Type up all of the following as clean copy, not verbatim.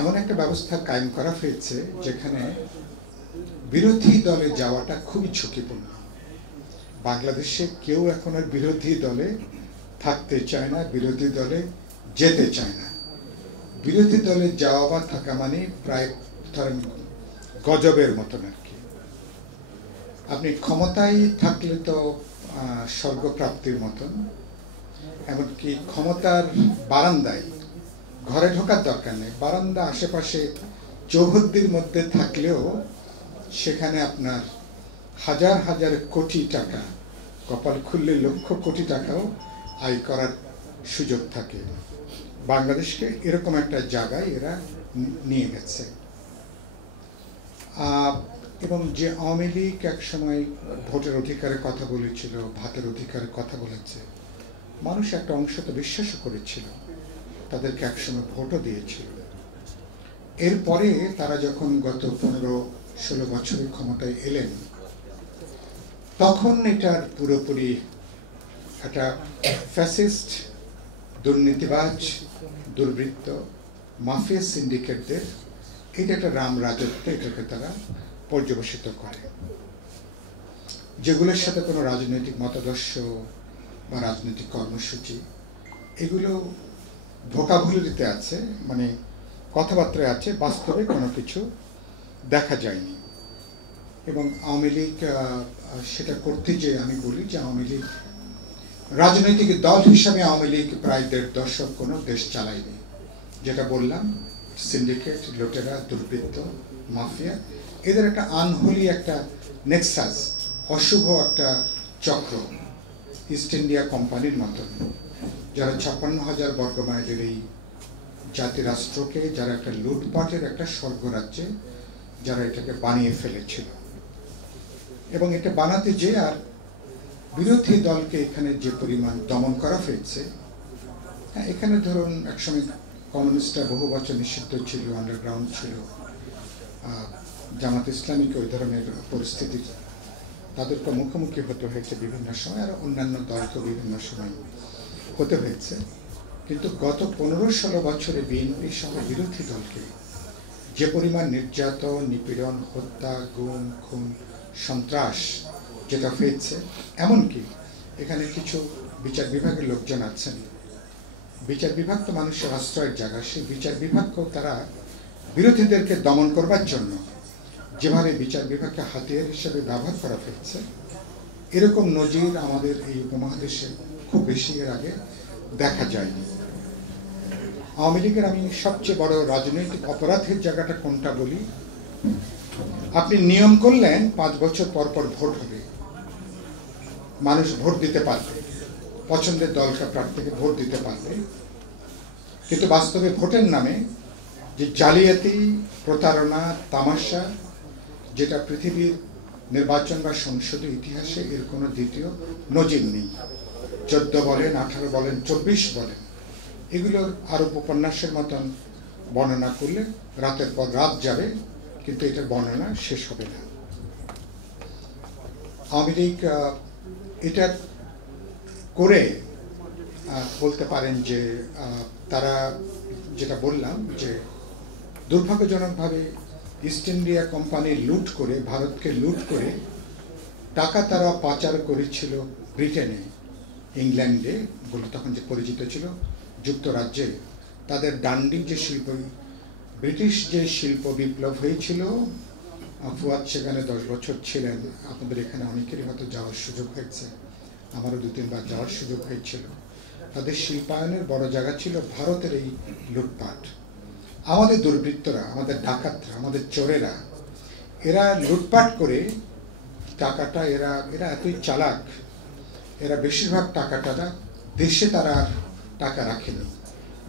এমন একটা ব্যবস্থা কায়েম করা হয়েছে যেখানে বিরোধী দলে যাওয়াটা খুবই ঝুঁকিপূর্ণ। বাংলাদেশে কেউ এখন আর বিরোধী দলে থাকতে চায় না, বিরোধী দলে যেতে চায় না। বিরোধী দলে যাওয়া বা থাকা মানে প্রায় ধরেন গজবের মতন আর কি। আপনি ক্ষমতায় থাকলে তো স্বর্গপ্রাপ্তির মতন, এমনকি ক্ষমতার বারান্দায় ঘরে ঢোকার দরকার নেই, বারান্দা আশেপাশে চৌহদ্দির মধ্যে থাকলেও সেখানে আপনার হাজার হাজার কোটি টাকা, কপাল খুললে লক্ষ কোটি টাকাও আয় করার সুযোগ থাকে। বাংলাদেশকে এরকম একটা জায়গায় এরা নিয়ে গেছে। এবং যে আওয়ামী লীগ একসময় ভোটের অধিকারের কথা বলেছিল, ভাতের অধিকারের কথা বলেছে, মানুষ একটা অংশ তো বিশ্বাসও করেছিল, তাদেরকে একসময় ভোটও দিয়েছিল। এরপরে তারা যখন গত 15-16 বছরের ক্ষমতায় এলেন, তখন এটার পুরোপুরি একটা ফ্যাসিস্ট, দুর্নীতিবাজ, দুর্বৃত্ত, মাফিয়া সিন্ডিকেটদের এটা একটা রাম রাজত্ব, এটাকে তারা পর্যবেসিত করে, যেগুলোর সাথে কোনো রাজনৈতিক মতাদর্শ বা রাজনৈতিক কর্মসূচি এগুলো ভোকাবুলারিতে আছে, মানে কথাবার্তায় আছে, বাস্তবে কোনো কিছু দেখা যায়নি। এবং আওয়ামী লীগ সেটা করতে যে আমি বলি যে আওয়ামী লীগ রাজনৈতিক দল হিসাবে আওয়ামী লীগ প্রায় 1.5 দশক কোনো দেশ চালায়নি। যেটা বললাম, সিন্ডিকেট, লুটেরা, দুর্বৃত্ত, মাফিয়া, এদের একটা আনহোলি একটা নেক্সাস, অশুভ একটা চক্র, ইস্ট ইন্ডিয়া কোম্পানির মতন, যারা 56,000 বর্গ মাইলের এই জাতিরাষ্ট্রকে যারা একটা লুটপাটের একটা স্বর্গরাজ্যে যারা এটাকে বানিয়ে ফেলেছিল। এবং এটা বানাতে যে আর বিরোধী দলকে এখানে যে পরিমাণ দমন করা হয়েছে, এখানে ধরুন একসময় কমিউনিস্টরা বহু বছর নিষিদ্ধ ছিল, আন্ডারগ্রাউন্ড ছিল, জামাত ইসলামীকে ওই ধরনের পরিস্থিতি তাদেরকে মুখোমুখি হতে হয়েছে বিভিন্ন সময়, আর অন্যান্য দলকে বিভিন্ন সময় হতে হয়েছে। কিন্তু গত 15-16 বছরে বিএনপি সহ বিরোধী দলকে যে পরিমাণ নির্যাতন, নিপীড়ন, হত্যা, গুম, খুন, সন্ত্রাস যেটা হয়েছে, এমনকি এখানে কিছু বিচার বিভাগের লোকজন আছেন, বিচার বিভাগ তো মানুষের আশ্রয়ের জায়গা, সেই বিচার বিভাগকেও তারা বিরোধীদেরকে দমন করবার জন্য যেভাবে বিচার বিভাগকে হাতিয়ার হিসেবে ব্যবহার করা হয়েছে, এরকম নজির আমাদের এই উপমহাদেশে খুব বেশি এর আগে দেখা যায়নি। আওয়ামী লীগের আমি সবচেয়ে বড় রাজনৈতিক অপরাধের জায়গাটা কোনটা বলি, আপনি নিয়ম করলেন 5 বছর পর পর ভোট হবে, মানুষ ভোট দিতে পারবে, পছন্দের দলকে প্রার্থীকে ভোট দিতে পারবে, কিন্তু বাস্তবে ভোটের নামে যে জালিয়াতি, প্রতারণা, তামাশা, যেটা পৃথিবীর নির্বাচন বা সংসদীয় ইতিহাসে এর কোনো দ্বিতীয় নজির নেই। 14 বলেন, 18 বলেন, 24 বলেন, এগুলোর আরো উপন্যাসের মতন বর্ণনা করলে রাতের পর রাত যাবে, কিন্তু এটার বর্ণনা শেষ হবে না। আওয়ামী লীগ এটা করে বলতে পারেন যে তারা যেটা বললাম যে দুর্ভাগ্যজনকভাবে ইস্ট ইন্ডিয়া কোম্পানি লুট করে, ভারতকে লুট করে টাকা তারা পাচার করেছিল ব্রিটেনে, ইংল্যান্ডে বলে তখন যে পরিচিত ছিল, যুক্তরাজ্যে। তাদের ডান্ডি যে শিল্প, ব্রিটিশ যে শিল্প বিপ্লব হয়েছিল, ফুয়াদ সেখানে 10 বছর ছিলেন, আপনাদের এখানে অনেকেরই হয়তো যাওয়ার সুযোগ হয়েছে, আমারও 2-3 বার যাওয়ার সুযোগ হয়েছিল। তাদের শিল্পায়নের বড় জায়গা ছিল ভারতের এই লুটপাট। আমাদের দুর্বৃত্তরা, আমাদের ডাকাতরা, আমাদের চোরেরা, এরা লুটপাট করে টাকাটা, এরা এতই চালাক, এরা বেশিরভাগ টাকাটা দেশে তারা টাকা রাখেনি,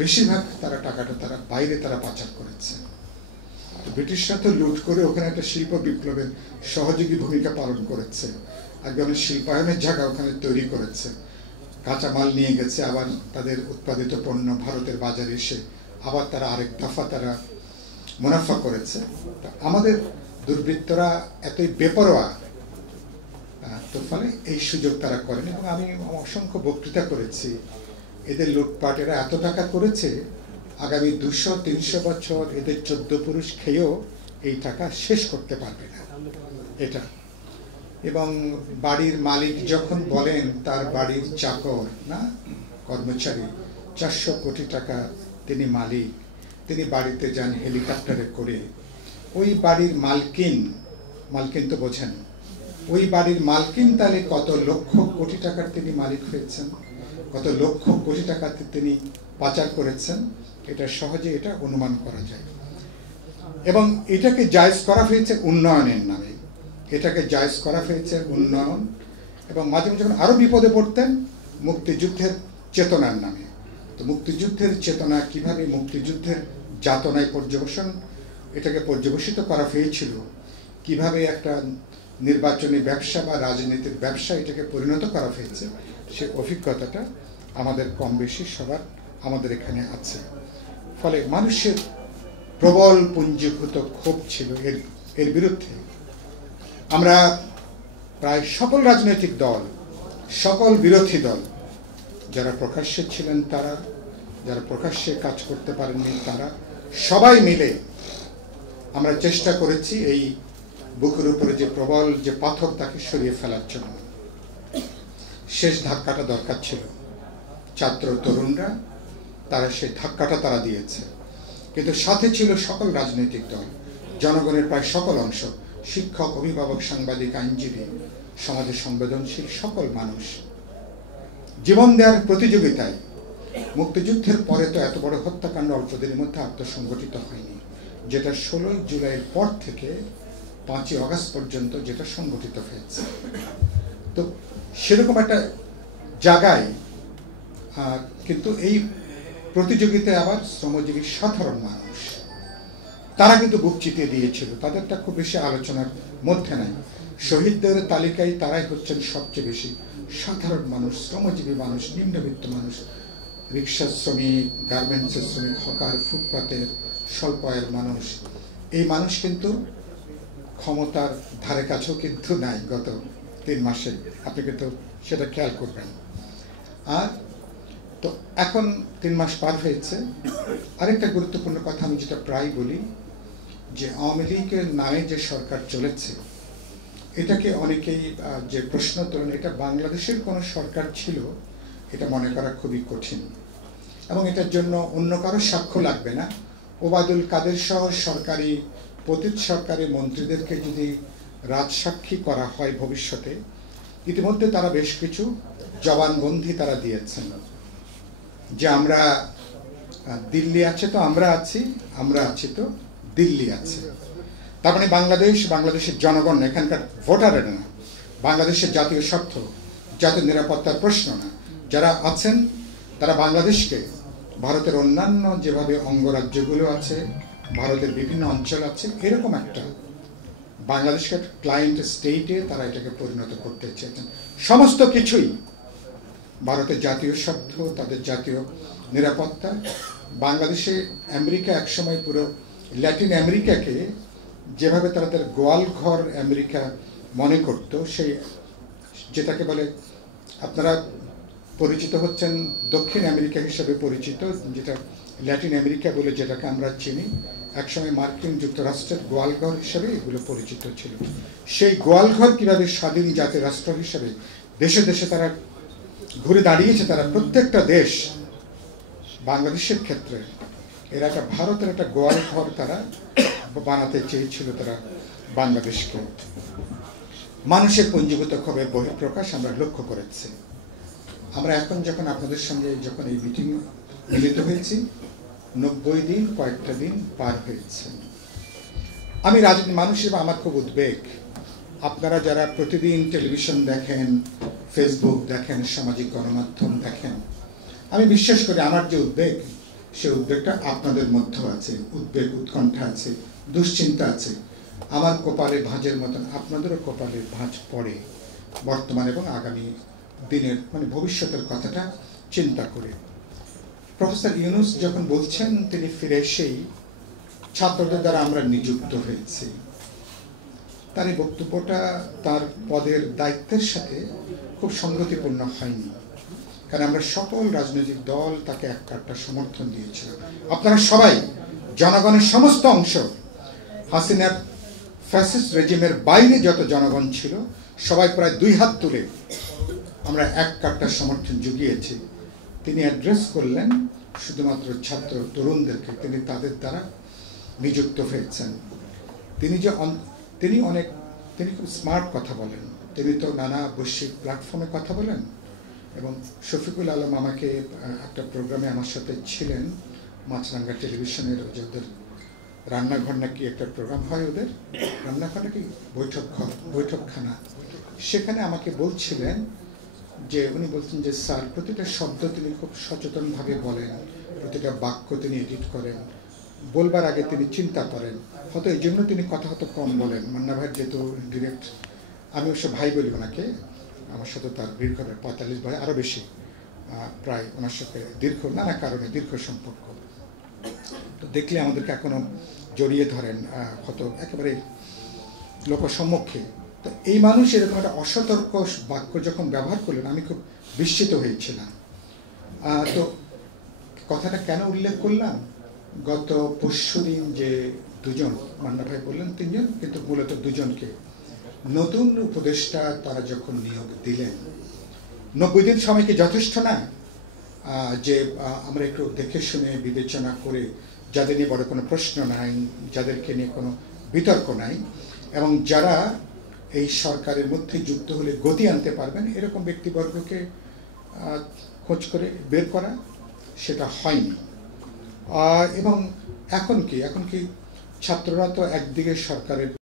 বেশিরভাগ তারা টাকাটা তারা বাইরে তারা পাচার করেছে। তো ব্রিটিশরা তো লুট করে ওখানে একটা শিল্প বিপ্লবের সহযোগী ভূমিকা পালন করেছে, একদম শিল্পায়নের জায়গা ওখানে তৈরি করেছে, কাঁচামাল নিয়ে গেছে, আবার তাদের উৎপাদিত পণ্য ভারতের বাজারে এসে আবার তারা আরেক দফা তারা মুনাফা করেছে। আমাদের দুর্বৃত্তরা এতই বেপরোয়া, তো ফলে এই সুযোগ তারা করেন। এবং আমি অসংখ্য বক্তৃতা করেছি, এদের লুটপাট, এরা এত টাকা করেছে আগামী 200-300 বছর এদের 14 পুরুষ খেয়েও এই টাকা শেষ করতে পারবে না এটা। এবং বাড়ির মালিক যখন বলেন তার বাড়ির চাকর না কর্মচারী 400 কোটি টাকা তিনি মালিক, তিনি বাড়িতে যান হেলিকপ্টারে করে, ওই বাড়ির মালকিন তো বোঝেন, ওই বাড়ির মালকিন তাহলে কত লক্ষ কোটি টাকার তিনি মালিক হয়েছেন, কত লক্ষ কোটি টাকা তিনি পাচার করেছেন, এটা সহজে এটা অনুমান করা যায়। এবং এটাকে জায়েজ করা হয়েছে উন্নয়নের নামে, এটাকে জায়েজ করা হয়েছে উন্নয়ন, এবং মাঝে মাঝে যখন আরো বিপদে পড়তেন মুক্তিযুদ্ধের চেতনার নামে। তো মুক্তিযুদ্ধের চেতনা কিভাবে মুক্তিযুদ্ধের যাতনায় এটাকে পর্যবেসিত করা হয়েছিল, কিভাবে একটা নির্বাচনী ব্যবসা বা রাজনীতির ব্যবসা এটাকে পরিণত করা হয়েছে, সে অভিজ্ঞতাটা আমাদের কম বেশি সবার আমাদের এখানে আছে। ফলে মানুষের প্রবল পুঞ্জীভূত ক্ষোভ ছিল এর বিরুদ্ধে। আমরা প্রায় সকল রাজনৈতিক দল, সকল বিরোধী দল, যারা প্রকাশ্যে ছিলেন তারা, যারা প্রকাশ্যে কাজ করতে পারেননি তারা, সবাই মিলে আমরা চেষ্টা করেছি এই বুকের উপরে যে প্রবল যে পাথর তাকে সরিয়ে ফেলার জন্য। শেষ ধাক্কাটা দরকার ছিল, ছাত্র তরুণরা তারা সেই ধাক্কাটা তারা দিয়েছে, কিন্তু সাথে ছিল সকল রাজনৈতিক দল, জনগণের প্রায় সকল অংশ, শিক্ষক, অভিভাবক, সাংবাদিক, আইনজীবী, সমাজের সংবেদনশীল সকল মানুষ জীবন দেওয়ার প্রতিযোগিতায়। মুক্তিযুদ্ধের পরে তো এত বড় হত্যাকাণ্ড অল্প দিনের মধ্যে আত্মসংগঠিত হয়নি, যেটা 16 জুলাইয়ের পর থেকে 5ই আগস্ট পর্যন্ত যেটা সংগঠিত হয়েছে। তো সেরকম একটা জায়গায় কিন্তু এই প্রতিযোগিতায় আবার শ্রমজীবী সাধারণ মানুষ তারা কিন্তু বুক চিতিয়ে দিয়েছিল, তাদেরটা খুব বেশি আলোচনার মধ্যে নাই। শহীদদের তালিকায় তারাই হচ্ছেন সবচেয়ে বেশি সাধারণ মানুষ, শ্রমজীবী মানুষ, নিম্নবিত্ত মানুষ, রিক্সা শ্রমিক, গার্মেন্টসের শ্রমিক, হকার, ফুটপাতের স্বল্প আয়ের মানুষ। এই মানুষ কিন্তু ক্ষমতার ধারে কাছেও কিন্তু নাই গত 3 মাসে, আপনি কিন্তু সেটা খেয়াল করবেন। আর তো এখন 3 মাস পার হয়েছে। আরেকটা গুরুত্বপূর্ণ কথা আমি যেটা প্রায় বলি, যে আওয়ামী লীগের নামে যে সরকার চলেছে, এটাকে অনেকেই যে প্রশ্ন তোলেন, এটা বাংলাদেশের কোনো সরকার ছিল এটা মনে করা খুবই কঠিন, এবং এটার জন্য অন্য কারো সাক্ষ্য লাগবে না। ওবায়দুল কাদের সহ পতিত সরকারি মন্ত্রীদেরকে যদি রাজসাক্ষী করা হয় ভবিষ্যতে, ইতিমধ্যে তারা বেশ কিছু জবানবন্দি তারা দিয়েছেন যে আমরা দিল্লি আছে তো আমরা আছি, আমরা আছি তো দিল্লি আছে। তার মানে বাংলাদেশের জনগণ, এখানকার ভোটারেরা না, বাংলাদেশের জাতীয় স্বার্থ, জাতীয় নিরাপত্তার প্রশ্ন না, যারা আছেন তারা বাংলাদেশকে ভারতের অন্যান্য যেভাবে অঙ্গরাজ্যগুলো আছে, ভারতের বিভিন্ন অঞ্চল আছে, এরকম একটা বাংলাদেশকে ক্লায়েন্ট স্টেটে তারা এটাকে পরিণত করতে চেয়েছেন। সমস্ত কিছুই ভারতের জাতীয় স্বার্থ, তাদের জাতীয় নিরাপত্তা। বাংলাদেশে আমেরিকা একসময় পুরো ল্যাটিন আমেরিকাকে যেভাবে তাদের গোয়ালঘর আমেরিকা মনে করত, সেই যেটাকে বলে আপনারা পরিচিত হচ্ছেন দক্ষিণ আমেরিকা হিসেবে পরিচিত, যেটা ল্যাটিন আমেরিকা বলে যেটাকে আমরা চিনি, একসময় মার্কিন যুক্তরাষ্ট্রের গোয়ালঘর হিসেবে এগুলো পরিচিত ছিল। সেই গোয়ালঘর কিভাবে স্বাধীন জাতীয় রাষ্ট্র হিসেবে দেশে দেশে তারা ঘুরে দাঁড়িয়েছে, তারা প্রত্যেকটা দেশ বাংলাদেশের ক্ষেত্রে এরা একটা ভারতের একটা গোয়ালঘর তারা বানাতে চেয়েছিল তারা বাংলাদেশকে। মানুষের পুঞ্জীভূত ক্ষোভের বহিঃপ্রকাশ আমরা লক্ষ্য করেছি। আমরা এখন যখন আপনাদের সঙ্গে যখন এই মিটিং মিলিত হয়েছি, 90 দিন, কয়েকটা দিন পার হয়েছে। আমি রাজনীতি মানুষ হিসেবে আমার খুব উদ্বেগ। আপনারা যারা প্রতিদিন টেলিভিশন দেখেন, ফেসবুক দেখেন, সামাজিক গণমাধ্যম দেখেন, আমি বিশ্বাস করি আমার যে উদ্বেগ, সে উদ্বেগটা আপনাদের মধ্যেও আছে। উদ্বেগ, উৎকণ্ঠা আছে, দুশ্চিন্তা আছে। আমার কপালে ভাঁজের মতন আপনাদেরও কপালে ভাঁজ পড়ে বর্তমান এবং আগামী দিনের মানে ভবিষ্যতের কথাটা চিন্তা করে। প্রফেসর ইউনূস যখন বলছেন তিনি ফিরে এসেই ছাত্রদের দ্বারা আমরা নিযুক্ত হয়েছি, তার এই বক্তব্যটা তার পদের দায়িত্বের সাথে খুব সংগতিপূর্ণ হয়নি। কারণ আমরা সকল রাজনৈতিক দল তাকে এক কাট্টা সমর্থন দিয়েছিলাম। আপনারা সবাই, জনগণের সমস্ত অংশ, হাসিনার ফ্যাসিস্ট রেজিমের বাইরে যত জনগণ ছিল সবাই প্রায় 2 হাত তুলে আমরা এক কাট্টা সমর্থন জুগিয়েছি। তিনি অ্যাড্রেস করলেন শুধুমাত্র ছাত্র তরুণদেরকে, তিনি তাদের দ্বারা নিযুক্ত হয়েছেন। তিনি খুব স্মার্ট কথা বলেন, তিনি তো নানা বৈশ্বিক প্ল্যাটফর্মে কথা বলেন। এবং শফিকুল আলম আমাকে একটা প্রোগ্রামে আমার সাথে ছিলেন, মাছরাঙ্গা টেলিভিশনের, ওদের রান্নাঘর নাকি একটা প্রোগ্রাম হয়, ওদের রান্নাঘর নাকি বৈঠকখানা, সেখানে আমাকে বলছিলেন যে উনি বলছেন যে স্যার প্রতিটা শব্দ তিনি খুব সচেতনভাবে বলেন, প্রতিটা বাক্য তিনি এডিট করেন, বলবার আগে তিনি চিন্তা করেন, হয়তো এই জন্য তিনি কথা হয়তো কম বলেন। মান্না ভাই যেহেতু ডিরেক্ট, আমি অবশ্য ভাই বলি ওনাকে, আমার সাথে তার দীর্ঘ 45 ভাই আরও বেশি, প্রায় ওনার সাথে দীর্ঘ নানা কারণে দীর্ঘ সম্পর্ক। তো দেখলে আমাদেরকে এখনো জড়িয়ে ধরেন, হয়তো একেবারে লোকসম্মুখে। তো এই মানুষ এরকম একটা অসতর্ক বাক্য যখন ব্যবহার করলেন আমি খুব বিস্মিত হয়েছিলাম। তো কথাটা কেন উল্লেখ করলাম, গত পরশুদিন যে দুজন, মান্না ভাই বললেন 3 জন, কিন্তু মূলত 2 জনকে নতুন উপদেষ্টা তারা যখন নিয়োগ দিলেন, 90 দিন সময়কে যথেষ্ট না যে আমরা একটু দেখে শুনে বিবেচনা করে, যাদের নিয়ে বড় কোনো প্রশ্ন নাই, যাদেরকে নিয়ে কোনো বিতর্ক নাই, এবং যারা এই সরকারের মধ্যে যুক্ত হলে গতি আনতে পারবেন এরকম ব্যক্তিবর্গকে খোঁজ করে বের করা, সেটা হয়নি। এবং এখন কি ছাত্ররা তো একদিকে সরকারের